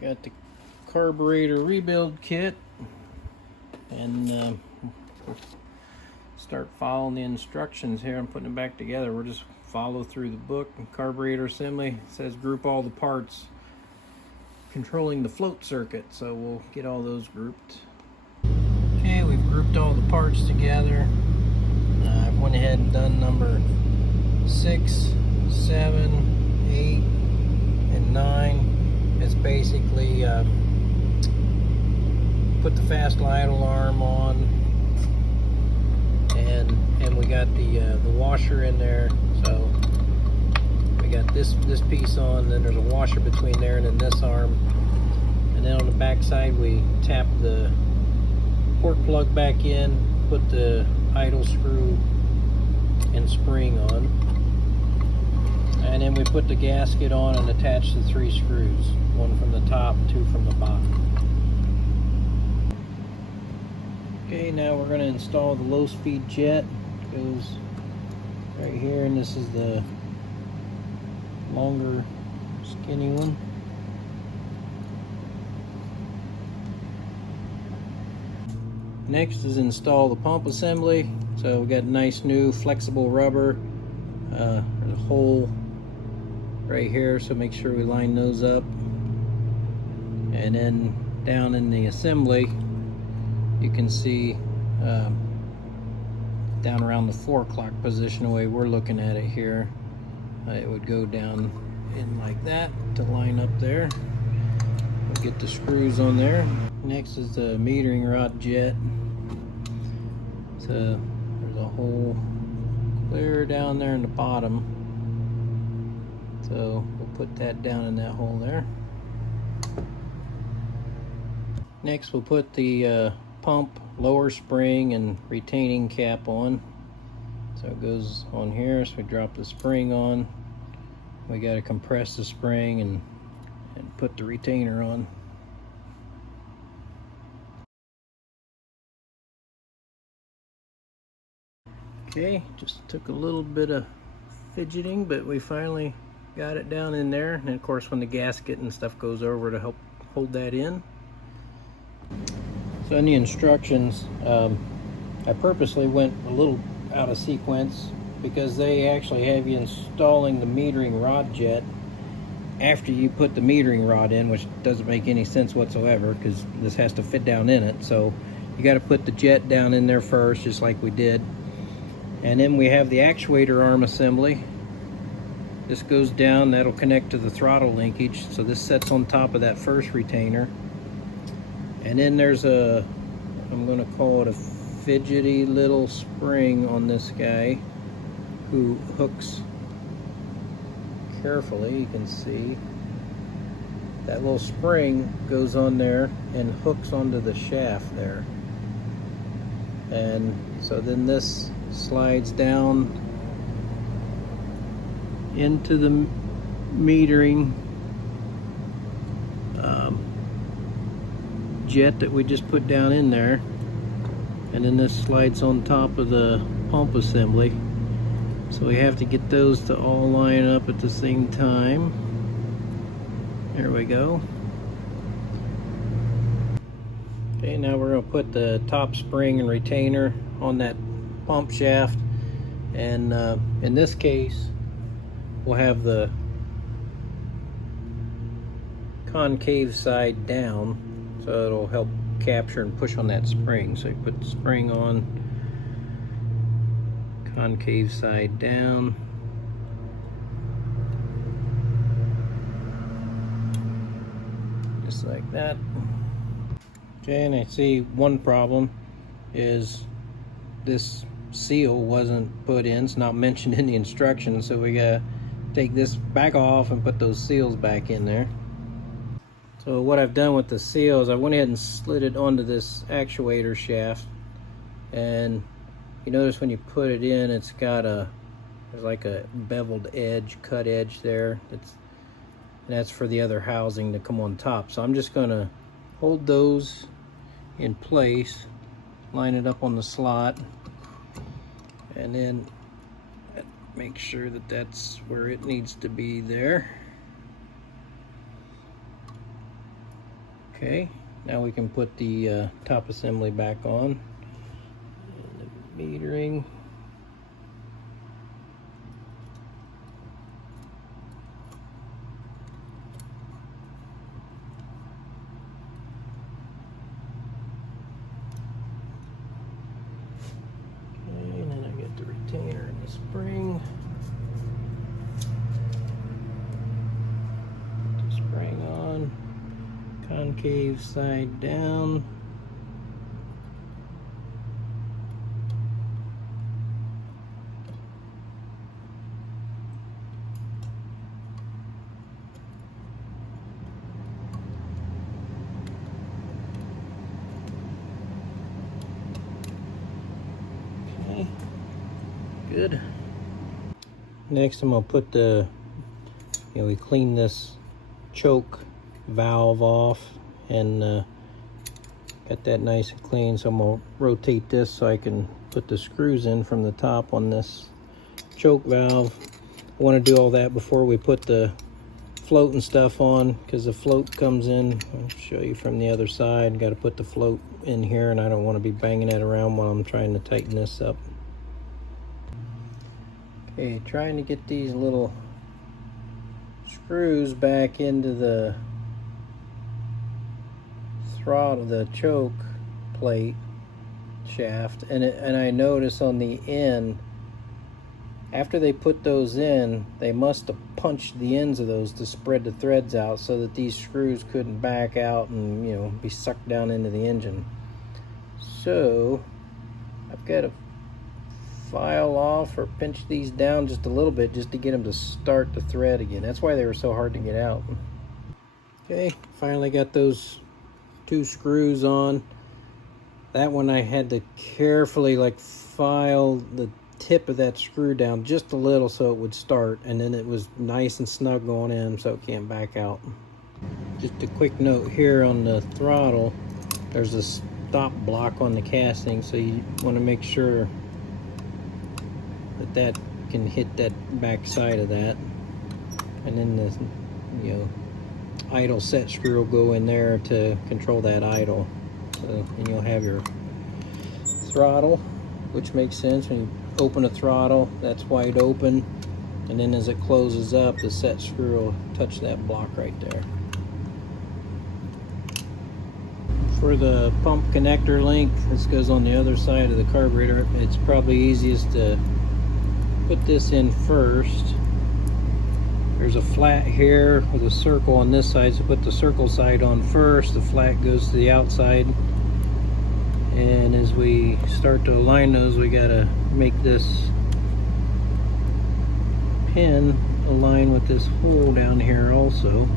Got the carburetor rebuild kit, and start following the instructions here. I'm putting it back together. We'll just follow through the book. Carburetor assembly, it says group all the parts controlling the float circuit, so we'll get all those grouped. Okay, we've grouped all the parts together. I went ahead and done number 6, 7, 8, and 9. It's basically put the fast light alarm on, and we got the washer in there. So we got this piece on, then there's a washer between there and then this arm, and then on the back side we tap the port plug back in, put the idle screw and spring on, and then we put the gasket on and attach the 3 screws, 1 from the top, 2 from the bottom. Okay, now we're going to install the low speed jet. It goes right here, and this is the longer skinny one. Next is install the pump assembly. So we got nice new flexible rubber. There's a hole right here, so make sure we line those up. And then down in the assembly, you can see down around the 4 o'clock position, the way we're looking at it here, it would go down in like that to line up there. We'll get the screws on there. Next is the metering rod jet. So there's a hole clear down there in the bottom, so we'll put that down in that hole there. Next we'll put the pump lower spring and retaining cap on. So it goes on here, so we drop the spring on. We got to compress the spring and put the retainer on. Okay, just took a little bit of fidgeting, but we finally got it down in there. And of course, when the gasket and stuff goes over, to help hold that in. So in the instructions, I purposely went a little out of sequence because they actually have you installing the metering rod jet after you put the metering rod in, which doesn't make any sense whatsoever because this has to fit down in it. So you got to put the jet down in there first, just like we did. And then we have the actuator arm assembly. This goes down, that'll connect to the throttle linkage. So this sets on top of that first retainer. And then there's a, I'm gonna call it a fidgety little spring on this guy who hooks carefully. You can see that little spring goes on there and hooks onto the shaft there. And so then this slides down into the metering jet that we just put down in there, and then this slides on top of the pump assembly. So we have to get those to all line up at the same time. There we go. Okay, now we're going to put the top spring and retainer on that pump shaft, and in this case we'll have the concave side down, so it'll help capture and push on that spring. So you put the spring on, concave side down, just like that. Okay, and I see one problem is this seal wasn't put in. It's not mentioned in the instructions, so we gotta take this back off and put those seals back in there. So what I've done with the seals, I went ahead and slid it onto this actuator shaft, and you notice when you put it in, it's got there's like a beveled edge, cut edge there. That's for the other housing to come on top. So I'm just gonna hold those in place, line it up on the slot, and then make sure that that's where it needs to be there. Okay, now we can put the top assembly back on. And the metering. Okay, and then I get the retainer and the spring. Put the spring on. Concave side down. Okay, good. Next I'm gonna put we clean this choke valve off and got that nice and clean, so I'm gonna rotate this so I can put the screws in from the top on this choke valve. I want to do all that before we put the float and stuff on, because the float comes in. I'll show you from the other side. Got to put the float in here, and I don't want to be banging that around while I'm trying to tighten this up. Okay, trying to get these little screws back into the throttle, the choke plate shaft, and I notice on the end, after they put those in, they must have punched the ends of those to spread the threads out so that these screws couldn't back out and be sucked down into the engine. So I've got to file off or pinch these down just a little bit just to get them to start the thread again. That's why they were so hard to get out. Okay, finally got those 2 screws on. That one I had to carefully file the tip of that screw down just a little so it would start, and then it was nice and snug going in so it can't back out. Just a quick note here on the throttle, there's a stop block on the casting, so you want to make sure that can hit that back side of that, and then the idle set screw will go in there to control that idle. So then you'll have your throttle, which makes sense. When you open a throttle, that's wide open, and then as it closes up, the set screw will touch that block right there. For the pump connector link, this goes on the other side of the carburetor. It's probably easiest to put this in first. There's a flat here with a circle on this side, so put the circle side on first. The flat goes to the outside, and as we start to align those, we gotta make this pin align with this hole down here also.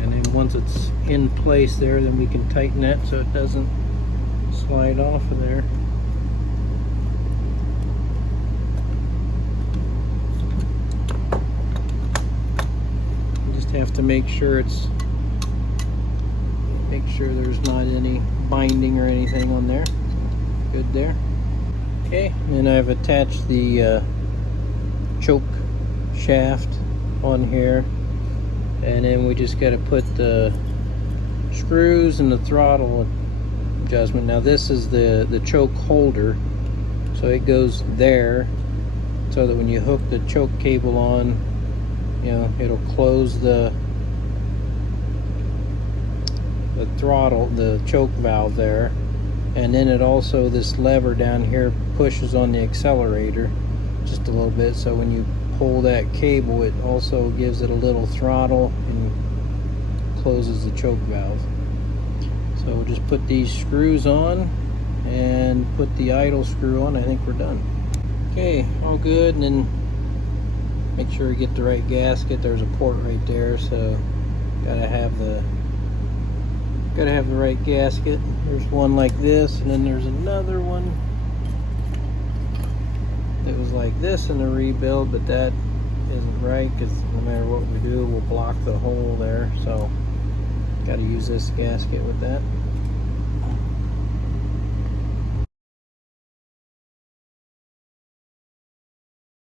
And then once it's in place there, then we can tighten that so it doesn't slide off of there. Have to make sure there's not any binding or anything on there. Good there. Okay, and I've attached the choke shaft on here, and then we just got to put the screws and the throttle adjustment. Now this is the choke holder, so it goes there so that when you hook the choke cable on, it'll close the throttle, the choke valve there, and then it also, this lever down here pushes on the accelerator just a little bit, so when you pull that cable, it also gives it a little throttle and closes the choke valve. So we'll just put these screws on and put the idle screw on. I think we're done. Okay, all good, and then make sure you get the right gasket. There's a port right there, so gotta have the right gasket. There's one like this, and then there's another one that was like this in the rebuild, but that isn't right because no matter what we do, we'll block the hole there. So gotta use this gasket with that.